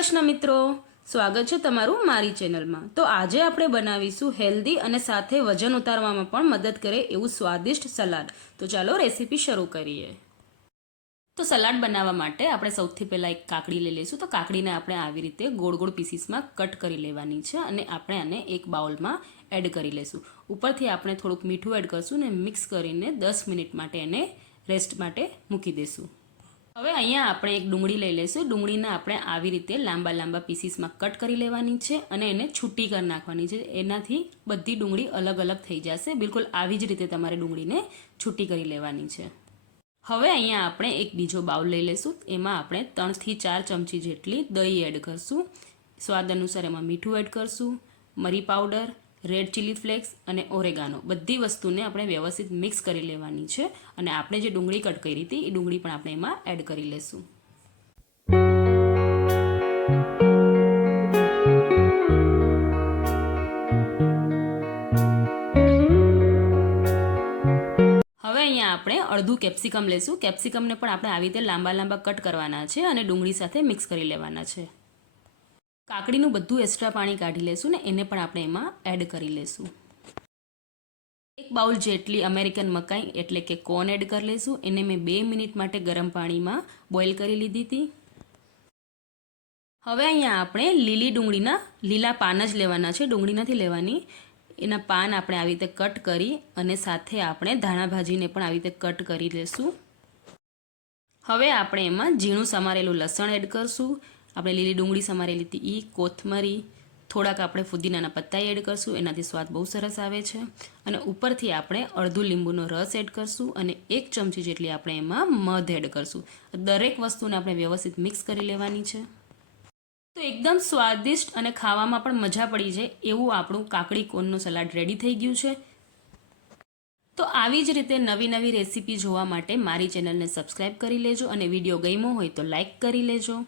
કૃષ્ણ મિત્રો, સ્વાગત છે તમારું મારી ચેનલમાં। તો આજે આપણે બનાવીશું હેલ્ધી અને સાથે વજન ઉતારવામાં પણ મદદ કરે એવું સ્વાદિષ્ટ સલાડ। તો ચાલો રેસીપી શરૂ કરીએ। તો સલાડ બનાવવા માટે આપણે સૌથી પહેલાં એક કાકડી લઈ લઈશું। તો કાકડીને આપણે આવી રીતે ગોળ ગોળ પીસીસમાં કટ કરી લેવાની છે અને આપણે આને એક બાઉલમાં એડ કરી લઈશું। ઉપરથી આપણે થોડુંક મીઠું એડ કરશું અને મિક્સ કરીને 10 મિનિટ માટે એને રેસ્ટ માટે મૂકી દઈશું। હવે અહીંયા આપણે એક ડુંગળી લઈ લઈશું। ડુંગળીને આપણે આવી રીતે લાંબા લાંબા પીસીસમાં કટ કરી લેવાની છે અને એને છૂટી કરી નાખવાની છે। એનાથી બધી ડુંગળી અલગ અલગ થઈ જશે। બિલકુલ આવી જ રીતે તમારે ડુંગળીને છૂટી કરી લેવાની છે। હવે અહીંયા આપણે એક બીજો બાઉલ લઈ લઈશું। એમાં આપણે 3 થી 4 ચમચી જેટલી દહીં એડ કરશું। સ્વાદ અનુસાર એમાં મીઠું એડ કરશું, મરી પાવડર, રેડ ચીલી ફ્લેક્સ અને ઓરેગાનો બધી વસ્તુને આપણે વ્યવસ્થિત મિક્સ કરી લેવાની છે અને આપણે જે ડુંગળી કટ કરી હતી એ ડુંગળી પણ આપણે એમાં એડ કરી લેશું। હવે અહીંયા આપણે અડધું કેપ્સિકમ લેશું। કેપ્સિકમને પણ આપણે આવી રીતે લાંબા લાંબા કટ કરવાના છે અને ડુંગળી સાથે મિક્સ કરી લેવાના છે। કાકડીનું બધું એક્સ્ટ્રા પાણી કાઢી લેશું ને એને પણ આપણે એમાં એડ કરી લેશું। એક બાઉલ જેટલી અમેરિકન મકાઈ એટલે કે કોર્ન એડ કરી લઈશું। એને મેં 2 મિનિટ માટે ગરમ પાણીમાં બોઇલ કરી લીધી હતી। હવે અહીંયા આપણે લીલી ડુંગળીના લીલા પાન જ લેવાના છે, ડુંગળી નથી લેવાની। એના પાન આપણે આવી રીતે કટ કરી અને સાથે આપણે ધાણા ભાજીને પણ આવી રીતે કટ કરી લઈશું। હવે આપણે એમાં ઝીણું સમારેલું લસણ એડ કરશું, આપણે લીલી ડુંગળી સમારેલી હતી એ, કોથમરી, થોડાક આપણે ફુદીનાના પત્તા એડ કરશું, એનાથી સ્વાદ બહુ સરસ આવે છે। અને ઉપરથી આપણે અડધું લીંબુનો રસ એડ કરશું અને 1 ચમચી જેટલી આપણે એમાં મધ એડ કરશું। દરેક વસ્તુને આપણે વ્યવસ્થિત મિક્સ કરી લેવાની છે। તો એકદમ સ્વાદિષ્ટ અને ખાવામાં પણ મજા પડી જાય એવું આપણું કાકડી કોર્નનું સલાડ રેડી થઈ ગયું છે। તો આવી જ રીતે નવી નવી રેસીપી જોવા માટે મારી ચેનલને સબસ્ક્રાઈબ કરી લેજો અને વિડીયો ગમ્યો હોય તો લાઈક કરી લેજો।